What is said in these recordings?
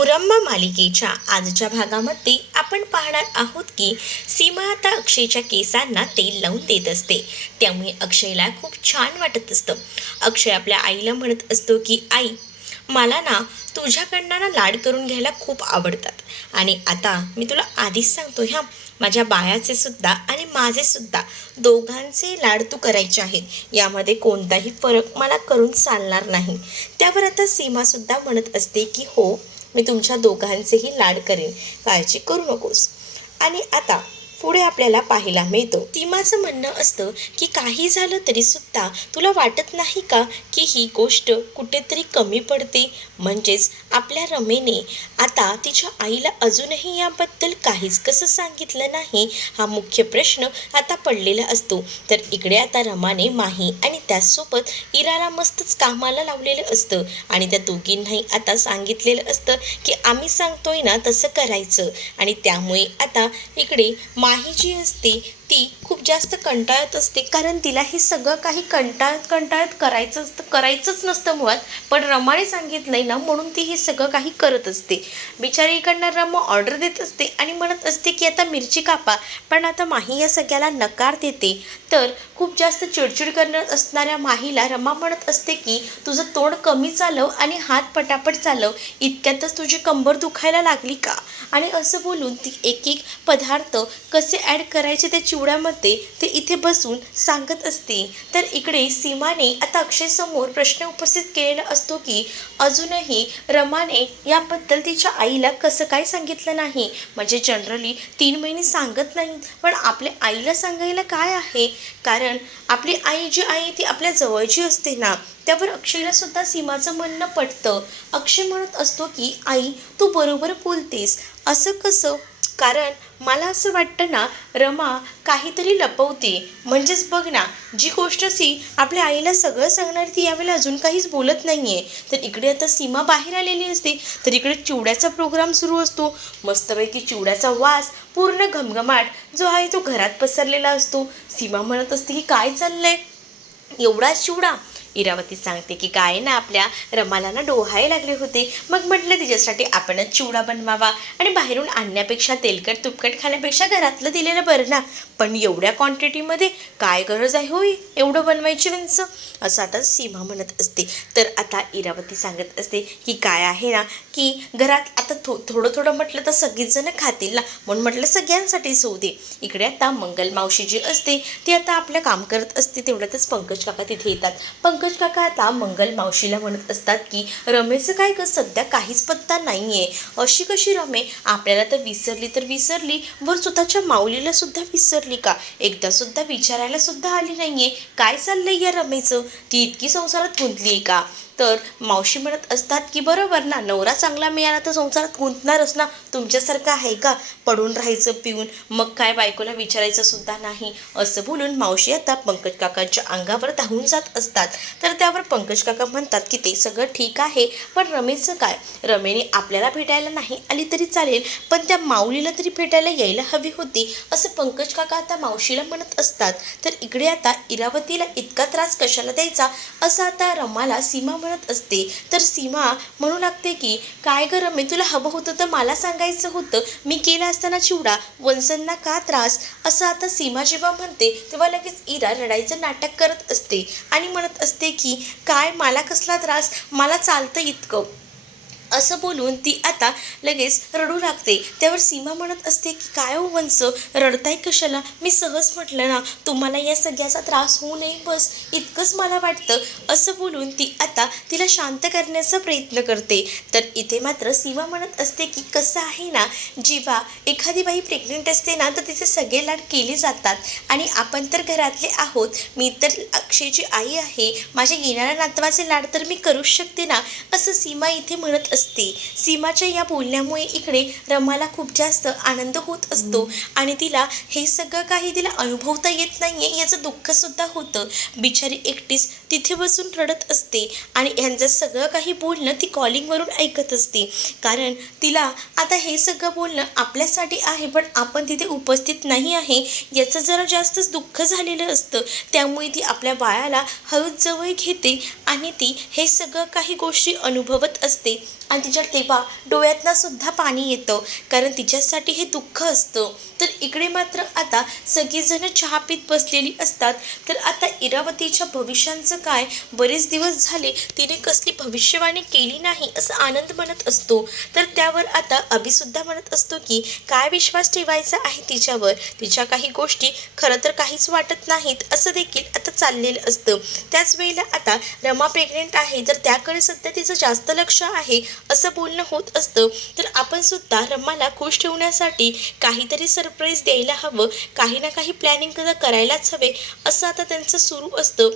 मुरम्मा मालिकेच्या आजच्या भागामध्ये आपण पाहणार आहोत की सीमा आता अक्षयच्या केसांना तेल लावून देत असते. त्यामुळे अक्षयला खूप छान वाटत असतं. अक्षय आपल्या आईला म्हणत असतो की आई मला ना तुझ्याकडनं ना लाड करून घ्यायला खूप आवडतात. आणि आता मी तुला आधीच सांगतो ह्या माझ्या बायाचे सुद्धा आणि माझे सुद्धा दोघांचे लाड तू करायचे आहेत. यामध्ये कोणताही फरक मला करून चालणार नाही. त्यावर आता सीमासुद्धा म्हणत असते की हो मी तुमच्या दोघांचेही लाड करेन. काळजी करू नकोस. आणि आता पुढे आपल्याला पाहायला मिळतो. सीमाचं म्हणणं असतं की काही झालं तरी सुद्धा तुला वाटत नाही का की ही गोष्ट कुठेतरी कमी पडते? म्हणजेच आपल्या रमेने आता तिच्या आईला अजूनही याबद्दल काहीच कसं सांगितलं नाही? हा मुख्य प्रश्न आता पडलेला असतो. तर इकडे आता रमाने माही आणि त्याचसोबत इराला मस्तच कामाला लावलेलं असतं. आणि त्या दोघींनाही आता सांगितलेलं असतं की आम्ही सांगतोय ना तसं करायचं. आणि त्यामुळे आता इकडे मा माही जी असते. ती खूप जास्त कंटाळत असते कारण तिला हे सगळं काही कंटाळत कंटाळत करायचं असतं करायचंच नसतं मुळात. पण रमाने सांगितलंय ना म्हणून ती हे सगळं काही करत असते. बिचारी इकडनं रमा ऑर्डर देत असते आणि म्हणत असते की आता मिरची कापा पण आता माही या सगळ्याला नकार देते. तर खूप जास्त चिडचिड करत असणाऱ्या माहीला रमा म्हणत असते की तुझं तोंड कमी चालव आणि हात पटापट चालव. इतक्यातच तुझी कंबर दुखायला लागली का? आणि असं बोलून ती एक एक पदार्थ कसे ॲड करायचे त्याची चिवड्यामध्ये ते इथे बसून सांगत असते. तर इकडे सीमाने आता अक्षयसमोर प्रश्न उपस्थित केलेला असतो की अजूनही रमाने याबद्दल तिच्या आईला कसं काय सांगितलं नाही? म्हणजे जनरली तीन महिने सांगत नाही पण आपल्या आईला सांगायला काय आहे? कारण आपली आई जी आहे ती आपल्या जवळची असते ना त्यावर अक्षयला सुद्धा सीमाचं म्हणणं पटतं. अक्षय म्हणत असतो की आई तू बरोबर बोलतेस. असं कसं कारण मला असं वाटतं ना रमा काहीतरी लपवते. म्हणजेच बघ ना जी गोष्ट सी आपल्या आईला सगळं सांगणार ती यावेळेला अजून काहीच बोलत नाही आहे तर इकडे आता सीमा बाहेर आलेली असते. तर इकडे चिवड्याचा प्रोग्राम सुरू असतो. मस्तपैकी चिवड्याचा वास पूर्ण घमघमाट जो आहे तो घरात पसरलेला असतो. सीमा म्हणत असते की काय चाललं आहे एवढा चिवडा इरावती सांगते की काय ना आपल्या रमाला ना डोहाय लागले होते. मग म्हटलं तिच्यासाठी आपणच चिवडा बनवावा. आणि बाहेरून आणण्यापेक्षा तेलकट तुपकट खाण्यापेक्षा घरातलं दिलेलं बरं ना. पण एवढ्या क्वांटिटीमध्ये काय गरज आहे होई एवढं बनवायची विंच. असं आता सीमा म्हणत असते. तर आता इरावती सांगत असते की काय आहे ना की घरात आता थो थोडं थोडं म्हटलं तर सगळीजणं खातील ना. म्हणून म्हटलं सगळ्यांसाठीच होऊ दे. इकडे आता मंगल मावशी जी असते. ती आता आपलं काम करत असते. तेवढ्यातच पंकज काका तिथे येतात. पंकज काका आता मंगल मावशीला म्हणत असतात की रमेचं काय ग? सध्या काहीच पत्ता नाही आहे अशी कशी रमे? आपल्याला तर विसरली तर विसरली. वर स्वतःच्या माऊलीला सुद्धा विसरली का? एकदा सुद्धा विचारायला सुद्धा आली आहे काय चाललंय या रमेचं? ती इतकी संसारात गुंतली आहे का? तर मावशी म्हणत असतात की बरोबर ना नवरा चांगला मिळाला तर संसारात गुंतणारच ना. तुमच्यासारखं आहे का? पडून राहायचं पिऊन. मग काय बायकोला विचारायचं सुद्धा नाही. असं बोलून मावशी आता पंकज काकांच्या अंगावर धावून जात असतात. तर त्यावर पंकज काका म्हणतात की ते सगळं ठीक आहे पण रमेशचं काय? रमेने आपल्याला भेटायला नाही आली तरी चालेल पण त्या माऊलीला तरी भेटायला यायला हवी होती. असं पंकज काका आता मावशीला म्हणत असतात. तर इकडे आता इरावतीला इतका त्रास कशाला द्यायचा? असं आता रमाला सीमा म्हणत असते. तर सीमा म्हणू लागते की काय गं रमे तुला हवं होतं तर मला सांगायचं होतं. मी केलं असताना चिवडा वंसनना का त्रास? असं आता सीमा जेव्हा म्हणते तेव्हा लगेच इरा रडायचं नाटक करत असते आणि म्हणत असते की काय मला कसला त्रास? मला चालतं इतकं. असं बोलून ती आता लगेच रडू लागते. त्यावर सीमा म्हणत असते की काय हो वंस? रडताय कशाला? मी सहज म्हटलं ना तुम्हाला या सगळ्याचा त्रास होऊ नये बस. इतकंच मला वाटतं असं बोलून ती आता तिला शांत करण्याचा प्रयत्न करते. तर इथे मात्र सीमा म्हणत असते की कसं आहे ना जेव्हा एखादी बाई प्रेग्नंट असते ना तर तिचे सगळे लाड केले जातात. आणि आपण तर घरातले आहोत. मी तर अक्षयची आई आहे. माझ्या येणाऱ्या नातवाचे लाड तर मी करूच शकते ना असं सीमा इथे म्हणत असते सीमाच्या या बोलण्यामुळे इकडे रमाला खूप जास्त आनंद होत असतो आणि तिला हे सगळं काही तिला अनुभवता येत नाही आहे याचं दुःखसुद्धा होतं. बिचारी एकटीच तिथे बसून रडत असते आणि ह्यांचं सगळं काही बोलणं ती कॉलिंगवरून ऐकत असते. कारण तिला आता हे सगळं बोलणं आपल्यासाठी आहे पण आपण तिथे उपस्थित नाही आहे याचं जरा जास्तच दुःख झालेलं असतं. त्यामुळे ती आपल्या बाळाला हळूच जवळ घेते आणि ती हे सगळं काही गोष्टी अनुभवत असते. आणि तिच्या तेव्हा डोळ्यातनं सुद्धा पाणी येतं कारण तिच्यासाठी हे दुःख असतं. तर इकडे मात्र आता सगळीजणं चहा पीत बसलेली असतात. तर आता इरावतीच्या भविष्यांचं काय? बरेच दिवस झाले तिने कसली भविष्यवाणी केली नाही असं आनंद म्हणत असतो. तर त्यावर आता अभिसुद्धा म्हणत असतो की काय विश्वास ठेवायचा आहे तिच्यावर? तिच्या काही गोष्टी खरं तर काहीच वाटत नाहीत असं देखील आता चाललेलं असतं. त्याच वेळेला आता रमा प्रेग्नेंट आहे तर त्याकडे सध्या तिचं जास्त लक्ष आहे. असं बोलणं होत असतं तर आपण सुद्धा रम्माला खुश ठेवण्यासाठी काहीतरी सरप्राईज द्यायला हवं. काही ना काही प्लॅनिंग करायलाच हवे असं आता त्यांचं सुरू असतं.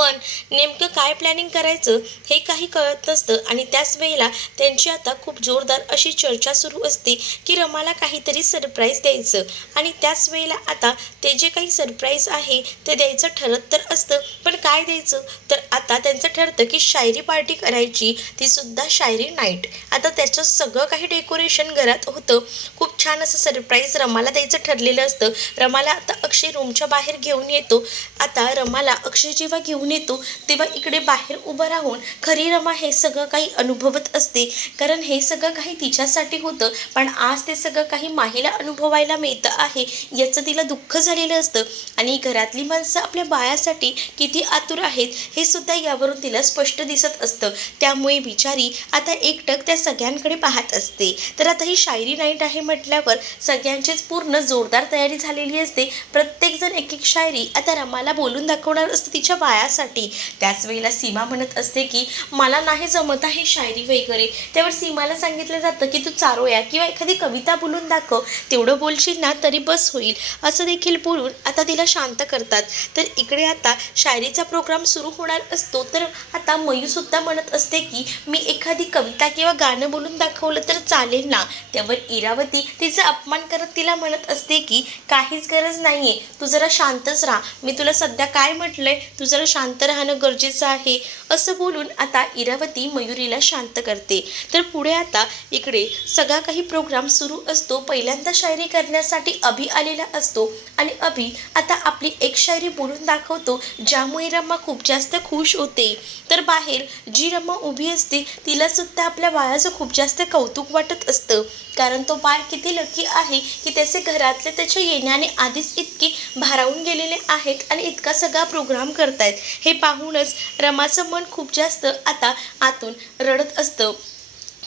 पण नेमकं काय प्लॅनिंग करायचं हे काही कळत नसतं. आणि त्याच वेळेला त्यांची आता खूप जोरदार अशी चर्चा सुरू असते की रमाला काहीतरी सरप्राईज द्यायचं. आणि त्याच वेळेला आता ते जे काही सरप्राईज आहे ते द्यायचं ठरत तर असतं. पण काय द्यायचं? तर आता त्यांचं ठरतं की शायरी पार्टी करायची. ती सुद्धा शायरी नाईट आता त्याचं सगळं काही डेकोरेशन घरात होतं. खूप छान असं सरप्राईज रमाला द्यायचं ठरलेलं असतं. रमाला आता अक्षय रूमच्या बाहेर घेऊन येतो. आता रमाला अक्षय जेव्हा घेऊन येतो तेव्हा इकडे बाहेर उभं राहून खरी रमा हे सगळं काही अनुभवत असते. कारण हे सगळं काही तिच्यासाठी होतं पण आज ते सगळं काही माहीला अनुभवायला मिळतं आहे याचं तिला दुःख झालेलं असतं. आणि घरातली माणसं आपल्या बाळासाठी किती आतुर आहेत हे सुद्धा यावरून तिला स्पष्ट दिसत असतं. त्यामुळे बिचारी आता एकटक त्या सगळ्यांकडे पाहत असते. तर आता ही शायरी नाईट आहे म्हटल्यावर सगळ्यांचीच पूर्ण जोरदार तयारी झालेली असते. प्रत्येकजण एक एक शायरी आता रमाला बोलून दाखवणार असतं तिच्या करण्यासाठी. त्याच वेळेला सीमा म्हणत असते की मला नाही जमत आहे शायरी वगैरे. त्यावर सीमाला सांगितलं जातं की तू चारोया किंवा एखादी कविता बोलून दाखव. तेवढं बोलशील ना तरी बस होईल. असं देखील बोलून आता तिला शांत करतात. तर इकडे आता शायरीचा प्रोग्राम सुरू होणार असतो. तर आता मयूसुद्धा म्हणत असते की मी एखादी कविता किंवा गाणं बोलून दाखवलं तर चालेल ना? त्यावर इरावती तिचा अपमान करत तिला म्हणत असते की काहीच गरज नाही आहे तू जरा शांतच राहा. मी तुला सध्या काय म्हटलंय? तू जरा शांत राहणं गरजेचं आहे असं बोलून आता इरावती मयुरीला शांत करते. तर पुढे आता इकडे सगळा काही प्रोग्राम सुरू असतो पहिल्यांदा शायरी करण्यासाठी अभि आलेला असतो आणि अभि आता आपली एक शायरी बोलून दाखवतो ज्यामुळे रम्मा खूप जास्त खुश होते. तर बाहेर जी रम्मा उभी असते तिलासुद्धा आपल्या बाळाचं खूप जास्त कौतुक वाटत असतं. कारण तो बाळ किती लकी आहे की त्याचे घरातले त्याच्या येण्याने आधीच इतके भारावून गेलेले आहेत आणि इतका सगळा प्रोग्राम करतायत. हे पाहूनच रमाचं मन खूप जास्त आता आतून रडत असतं.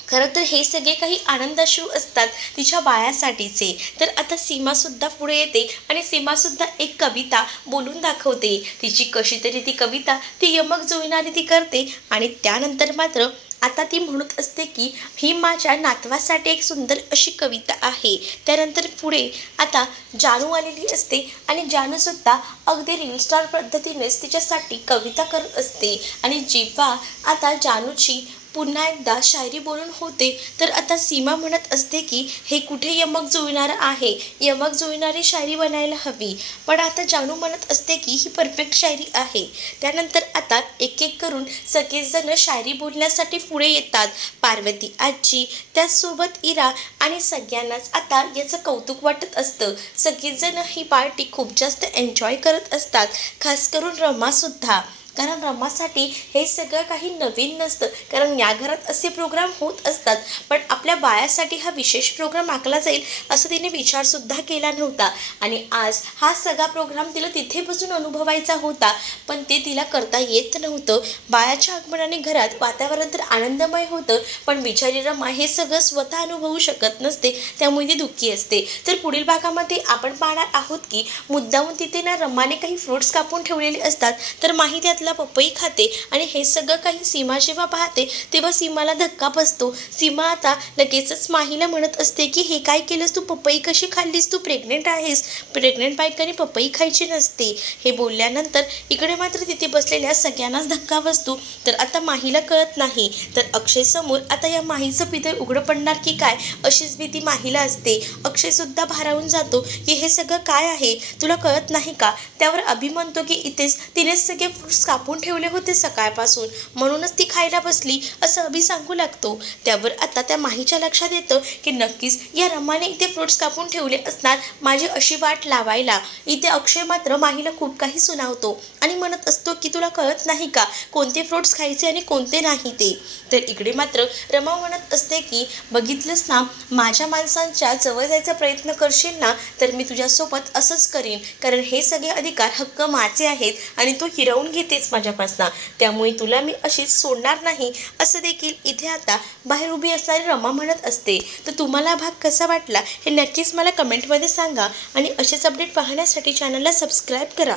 खरं तर हे सगळे काही आनंदाश्रू असतात तिच्या बाळासाठीचे. तर आता सीमासुद्धा पुढे येते आणि सीमासुद्धा एक कविता बोलून दाखवते. तिची कशी तरी ती कविता ती यमक जुळणारी ती करते आणि त्यानंतर मात्र आता ती म्हणत असते की ही माझ्या नातवासाठी एक सुंदर अशी कविता आहे. त्यानंतर पुढे आता जानू आलेली असते आणि जानूसुद्धा अगदी रील स्टार पद्धतीनेच तिच्यासाठी कविता करत असते. आणि जेव्हा आता जानूची पुन्हा एकदा शायरी बोलून होते. तर आता सीमा म्हणत असते की हे कुठे यमक जुळणार आहे? यमक जुळणारी शायरी बनायला हवी. पण आता जानू म्हणत असते की ही परफेक्ट शायरी आहे. त्यानंतर आता एक एक करून सगळेजण शायरी बोलण्यासाठी पुढे येतात. पार्वती आजी त्याचसोबत इरा आणि सगळ्यांनाच आता याचं कौतुक वाटत असतं. सगळेजण ही पार्टी खूप जास्त एन्जॉय करत असतात. खास करून रमासुद्धा कारण रमासाठी हे सगळं काही नवीन नसतं. कारण या घरात असे प्रोग्राम होत असतात. पण आपल्या बाळासाठी हा विशेष प्रोग्राम आखला जाईल असं तिने विचारसुद्धा केला नव्हता. आणि आज हा सगळा प्रोग्राम तिला तिथे बसून अनुभवायचा होता. पण ते तिला करता येत नव्हतं. बाळाच्या आगमनाने घरात वातावरण तर आनंदमय होतं. पण बिचारी रमा हे सगळं स्वतः अनुभवू शकत नसते. त्यामुळे ती दुःखी असते. तर पुढील भागामध्ये आपण पाहणार आहोत की मुद्दामून तिथे ना रमाने काही फ्रुट्स कापून ठेवलेले असतात. तर माहिती हातातला पपई खाते आणि हे सगळं काही सीमा जेव्हा पाहते तेव्हा सीमाला धक्का बसतो. सीमा आता लगेचच माहीला म्हणत असते की हे काय केलंस तू? पपई कशी खाल्लीस? तू प्रेग्नेंट आहेस. प्रेग्नेंट बायकाने पपई खायची नसते. हे बोलल्यानंतर इकडे मात्र तिथे बसलेल्या सगळ्यांनाच धक्का बसतो. तर आता माहीला कळत नाही. तर अक्षय समोर आता या माहीचं पितळ उघडं पडणार की काय? अशीच भीती माहीला असते. अक्षय सुद्धा भारावून जातो की हे सगळं काय आहे? तुला कळत नाही का? त्यावर अभि म्हणतो की इथेच तिनेच सगळे फ्रुट्स कापून ठेवले होते सकाळपासून. म्हणूनच ती खायला बसली असं अभि सांगू लागतो. त्यावर आता त्या माहीच्या लक्षात येतं की नक्कीच या रमाने इथे फ्रुट्स कापून ठेवले असणार माझी अशी वाट लावायला. इथे अक्षय मात्र माहीला खूप काही सुनावतो आणि म्हणत असतो की तुला कळत नाही का कोणते फ्रुट्स खायचे आणि कोणते नाही ते? तर इकडे मात्र रमा म्हणत असते की बघितलंच ना माझ्या माणसांच्या जवळ जायचा प्रयत्न करशील ना तर मी तुझ्यासोबत असंच करीन. कारण हे सगळे अधिकार हक्क माझे आहेत आणि तू हिरवून घेतेस माझ्यापासनं त्यामुळे तुला मी अशीच सोडणार नाही असं देखील इथे आता बाहेर उभी असणारी रमा म्हणत असते. तर तुम्हाला हा भाग कसा वाटला हे नक्कीच मला कमेंटमध्ये सांगा आणि असेच अपडेट पाहण्यासाठी चॅनलला सबस्क्राईब करा.